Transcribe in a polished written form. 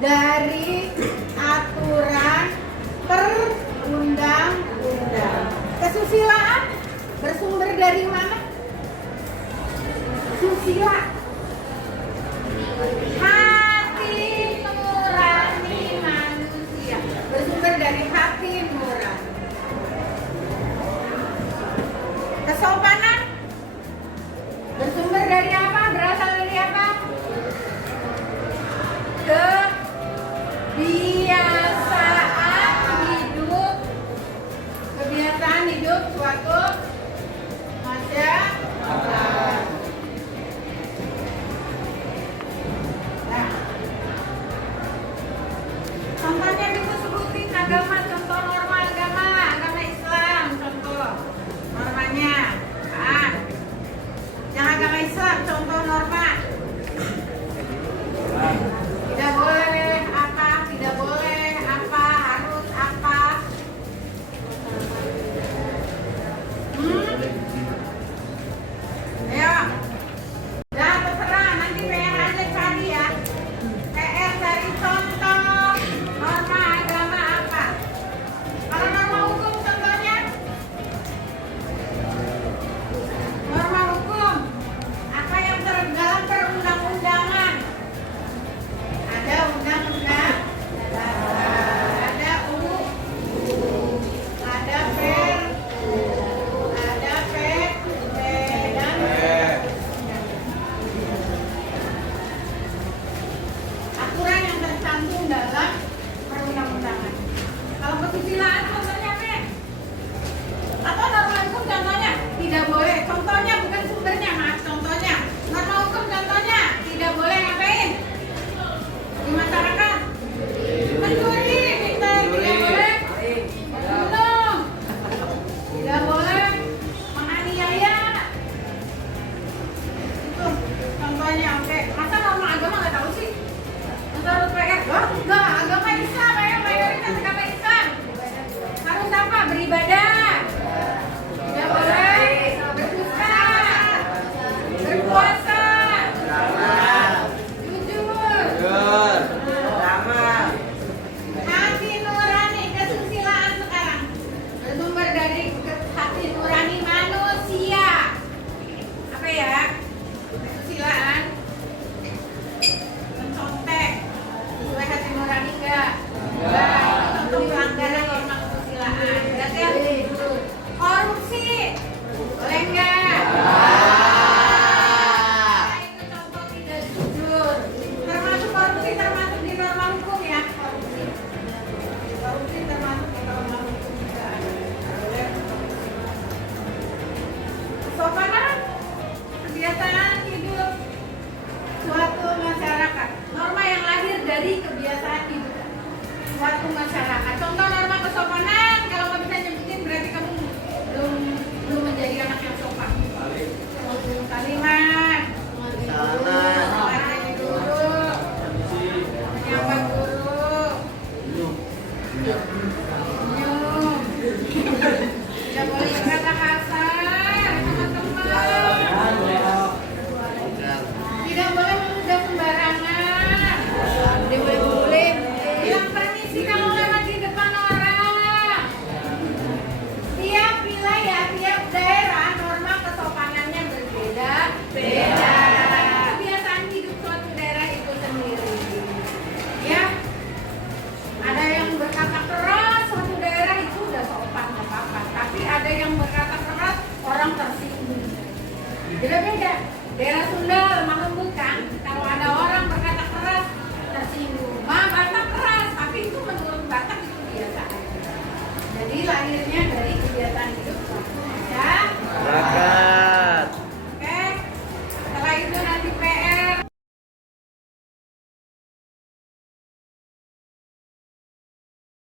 dari aturan perundang-undang. Kesusilaan bersumber dari mana? Susila. Hati nurani manusia bersumber dari hati nurani. Kesopanan bersumber dari apa? Berasal dari apa? Kebiasaan hidup suatu masyarakat. Nah, contohnya itu sebutin agama, contoh norma agama Islam, contoh normanya. Yang agama Islam, contoh norma. Tidak boleh apa, tidak boleh apa, harus apa. Ayo. Dah terserah, nanti PR aja cari ya. PR cari contoh norma agama apa. Kalau norma hukum contohnya, norma hukum apa yang terdalam perundang-undangan. Ada undang-undang, ada UU, ada Perpu, ada PP, dan aturan yang tercantum dalam perundang-undangan. Kalau kesusilaan contohnya apa? Atau norma hukum contohnya tidak boleh. Contohnya bukan sumbernya, maaf, contohnya. Norma hukum contohnya tidak boleh ngapain? Di masyarakat mencuri, kita tidak boleh membunuh, tidak boleh menganiaya. Itu contohnya. Oke, masa norma agama nggak tahu sih? Menurut PR, enggak, agama Islam, ayo mayoritas agama Islam harus apa? Beribadah, tidak boleh berdusta, berpuasa, jujur. Hati nurani, kesusilaan sekarang bersumber dari hati nurani manusia. Apa ya? Kesusilaan mencontek sesuai hati nurani enggak? Enggak. Itu pelanggaran norma kesusilaan. Berarti harus jujur. Korupsi boleh enggak? Itu contoh tidak jujur. Termasuk korupsi, termasuk di norma hukum ya. Korupsi termasuk di norma hukum juga. Kesopanan, kebiasaan hidup suatu masyarakat. Norma yang lahir dari kebiasaan hidup suatu masyarakat. Contoh norma kesopanan.